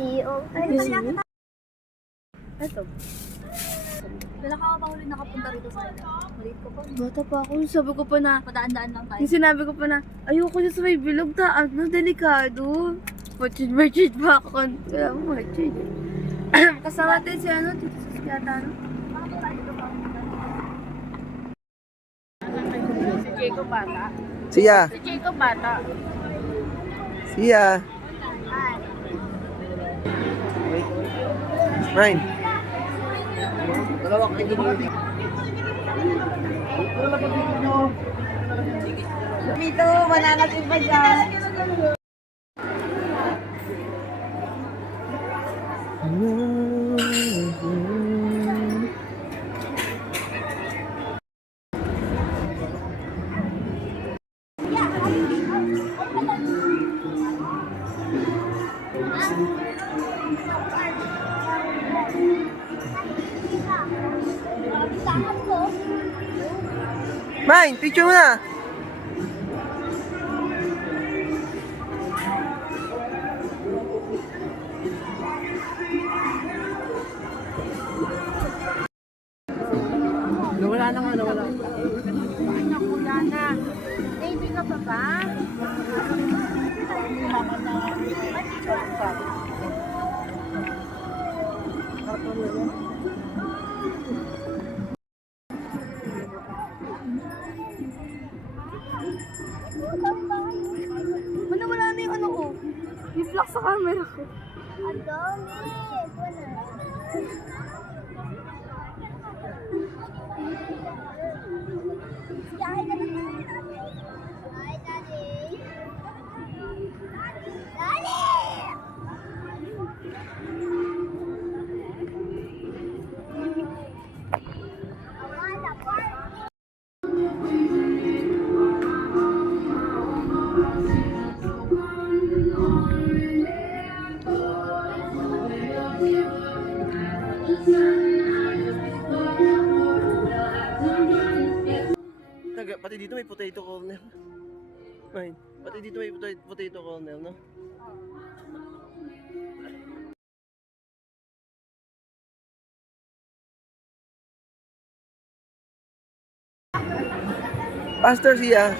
CEO. Ito. Wala ka ba huli nakapunta rito sa akin? Malit ko pa. Bata pa ako. Sabi ko pa na, Padaan-daan lang tayo. yung sinabi ko pa na, ayoko na sa may bilog na, ano, delikado. Machid pa ako. Kaya ako machid. Kasama natin si ano, Tito Sus yata, ano? Si Jacob bata. Siya. Si Jacob bata. Siya. Mine. Dalawa kayo dito. Dito, mananatin pa dyan. Mine, picture mo na. Nawala na nga, nawala. Nakula na. Baby ka pa ba? Wala na yung ano ko. Yung flash sa camera ko. Ang dami. Hi, Daddy. Daddy! Pati dito may potato corner. Mine. Pati dito may potato corner, no? Pastor siya.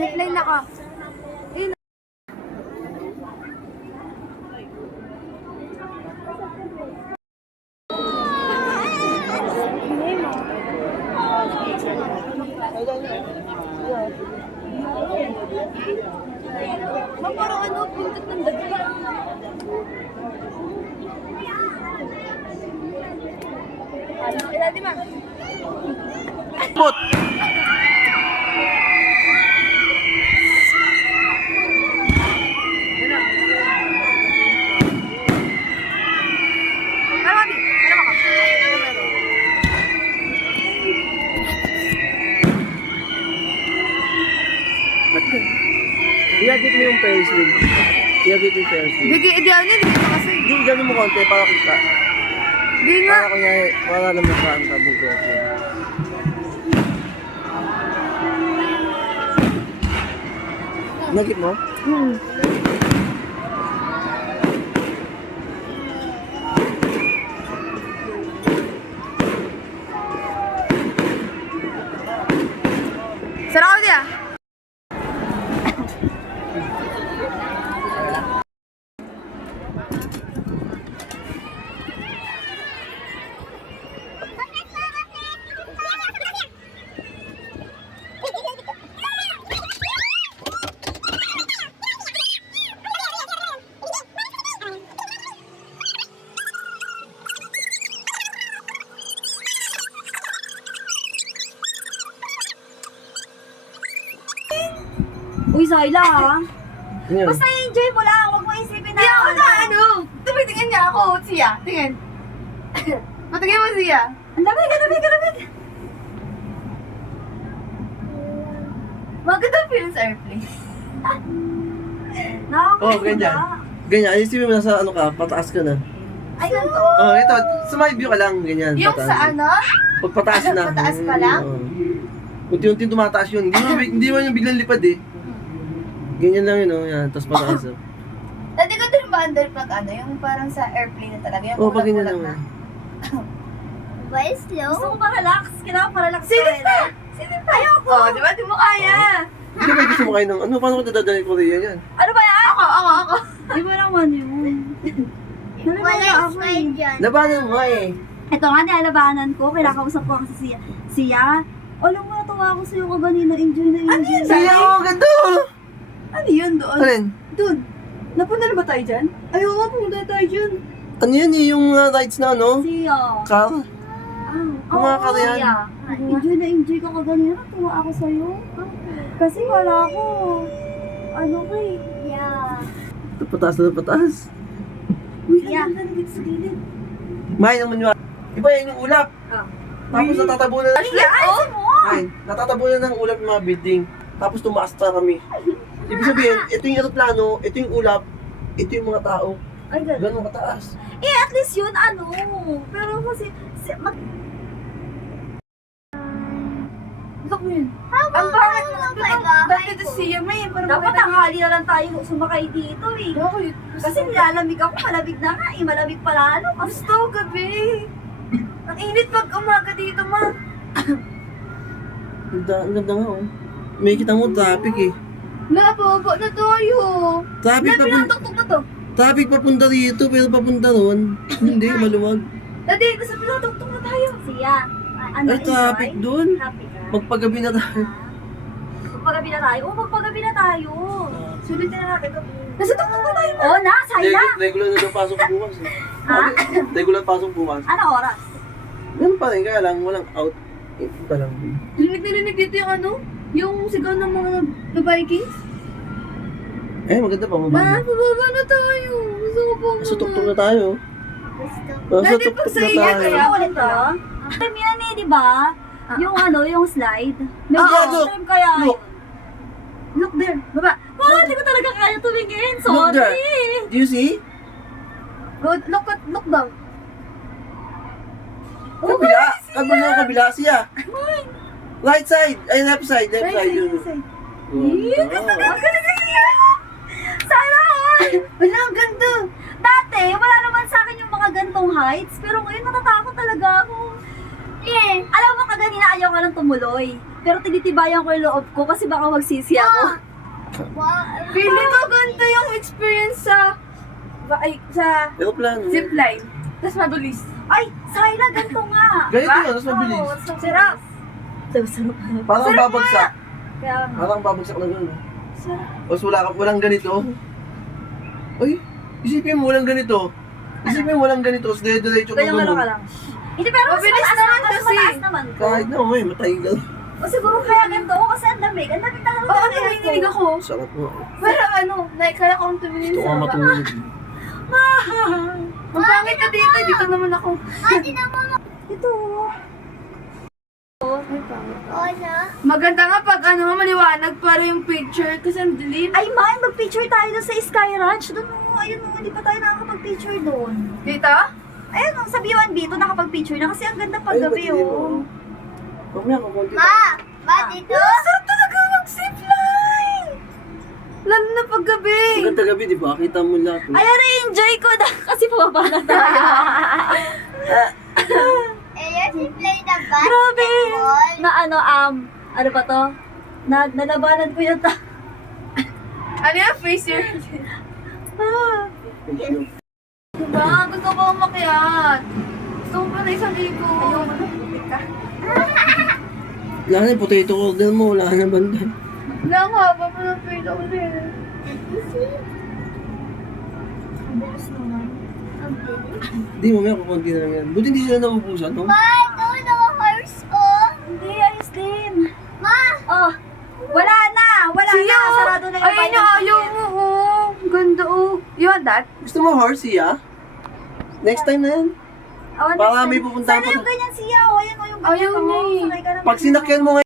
Zipline na ka. Ayun. Ma, parang ano, pintot ng dagat. Ano, di ba? Put! Iagit mo yung Ferris wheel. Iagit yung Ferris wheel. Hindi ano, hindi ko kasi. Hindi, gano'n mo konti para kita. Hindi nga. Para kunyari, wala lang nasaan ka buko. Nagit mo? Uy, Sayla ha. Ano yan? Basta enjoy mo lang. Huwag mo isipin na Hindi ako na ano. Tumitingin niya ako. Siya, tingin. Patingin mo siya. Ang lamig, ang lamig, ang lamig. Maganda feel sa airplane. Oh, ganyan. Ganyan, isipin mo nasa ano ka, pataas ka na. Ay, ganito. Oh, ito, sa my view ka lang, ganyan. Yung pataas. sa ano? Pag pataas na. Pataas pa lang? Oo. Unti-unti tumataas yun. Hindi mo yung biglang lipad eh. Ganyan lang yun, oh. Yan, tapos pataas. Oh. Dati ko din ba underplug ano? Yung parang sa airplane na talaga. Yung Oh, pag ganyan ulag-ulag lang. Why slow? Gusto ko pa-relax. Kailangan pa-relax. Silip pa! Silip pa! Ayoko! Oh, di ba? Di mo kaya! Hindi ba gusto mo kayo ng ano? Paano ko dadalhin Korea yan? Ano ba yan? Ako! Di ba naman yun? Wala yung slide dyan. Labanan mo eh. Ito nga, nialabanan ko. Kinakausap ko kasi siya. Siya? Alam mo, natuwa ako sa'yo kaganina. Enjoy na enjoy. Ano yun? Saya ko, ganda! Ano yun doon? Alin? Doon. Napunta na ba tayo dyan? Ay, oo, pumunta tayo dyan. Ano yun eh, yung rides na ano? Siya. Car? Oo, Mga karayan. siya. Enjoy na enjoy ka kaganina. Natuwa ako sa'yo. Kasi wala ako. Ano ko eh. Yeah. Ito pataas na pataas. Uy, Yeah. ang ganda dito sa gilid. May naman yun. Iba yan yung ulap. Ah. Tapos natatabunan Ano yan? Ayusin mo! Ay, natatabunan ng ulap yung mga building. Tapos tumaas na kami. Ibig sabihin, ito yung aeroplano, ito yung ulap, ito yung mga tao. Ay, gano'n. Ganun kataas. Eh, at least yun, ano. Pero kasi, Look mo yun. Ang pangit mo lang dito. Dati to siya, may. dapat tanghali na lang tayo sumakay dito eh. Bakit? Kasi nilalamig ako, malamig na nga eh. Malamig pala ano. Gusto gabi. Ang init pag umaga dito, ma. Ang ganda nga oh. May kita mo traffic eh. Lababa na tayo. Traffic papunta, Pinatugtog na to. traffic papunta rito pero papunta ron. Hindi, maluwag. Dati, nasa pinatugtog na tayo. Siya. Ano, Ay, traffic enjoy? dun. Happy ka? Magpagabi na tayo. Magpagabi na tayo? Oo, magpagabi na tayo. Sulitin na natin ito. Nasa tugtog na tayo. Oo na, Sayla. Regular na daw pasok bukas eh. Ha? Regular pasok bukas. Ano oras? Ganun pa rin, kaya lang walang out. Ito pa lang. Rinig dito yung ano? Yung sigaw ng mga na Vikings. Eh, maganda pa Ma, mababa. pababa na tayo. Gusto ko po. Nasa tuktok na tayo. Nasa Dati tuktok pag sa na iya, tayo. kaya Ulit ba? Time yan eh, di ba? Yung ano, yung slide. Medyo look. time kaya. Look. Look there. Baba. Wow, hindi ko talaga kaya tumingin. Look there. Sorry. Do you see? Good, look down. Kabila. Kabila siya. Right side. Ay, left side. Left side. Yun. Ang ganda siya. Sana all. Wala, ang ganda. Dati, wala naman sa akin yung mga gantong heights. Pero ngayon, natatakot talaga ako. Eh, alam mo kaganina ayaw ka lang tumuloy. Pero tinitibayan ko yung loob ko kasi baka magsisi ako. Feeling ko ganito yung experience sa Aeroplano. zipline. Tapos mabilis. Ay, Sayla, ganito nga. Ganito yun, mas mabilis. Oo, sarap. Sarap. Parang babagsak. Kaya, Parang babagsak na gano'n. sarap. Tapos walang ganito. Ay, isipin mo walang ganito. Isipin mo walang ganito. Tapos dire-diretso ka Ganyan ka gano'n. lang. Hindi, pero mas Mabilis mataas naman mas kasi. mataas naman ko. Kahit na may matay ka. O siguro kaya ganito ako kasi ang lamig. Ang lamig talaga Oo, ng nanginginig aircon. ako. Sarap mo. Pero ano, kaya akong tumingin Gusto sa ko baba. matulog. Ang pangit ka dito, dito naman ako. Ito. Maganda nga pag ano, maliwanag para yung picture kasi ang dilim. Ay, man, mag-picture tayo doon sa Sky Ranch. Doon mo, ayun mo, hindi pa tayo nakakapag-picture doon. Dito? Ayun, sa B1B, doon nakapag-picture na kasi ang ganda pag gabi, oh. Mamaya ko konti. dito? Sarap talaga mag-zipline! Lalo na pag gabi. Maganda gabi, di ba? Kita mo lahat. Ay, enjoy ko na kasi pababa na tayo. Grabe! Na ano ba to? Nalabanan ko yung Ano yung face your... Ah. ba? Gusto ko umakyat. Gusto ko pa na 1,000. Ayaw mo na, putik ka. Wala na yung potato order mo, wala na banda. Wala ang haba pa ng pila ulit. Bukas naman. Hindi, mamaya kukunti na lang yan. Buti hindi sila naubusan, no? Hindi, ayos din. Ma! Oh, wala na! Wala Siya, na! Sarado na yung ayun yung Vitamin ayaw C. mo, oh. Ganda, oh. You want that? Gusto mo horsey, ah? Next time na yan. Oh, Baka next may time. pupuntahan Sana pa- yung ganyan siya. Oh, ayan o yung ganyan. Ayaw oh. niya eh. Sakay ka na Pag sinakyan mo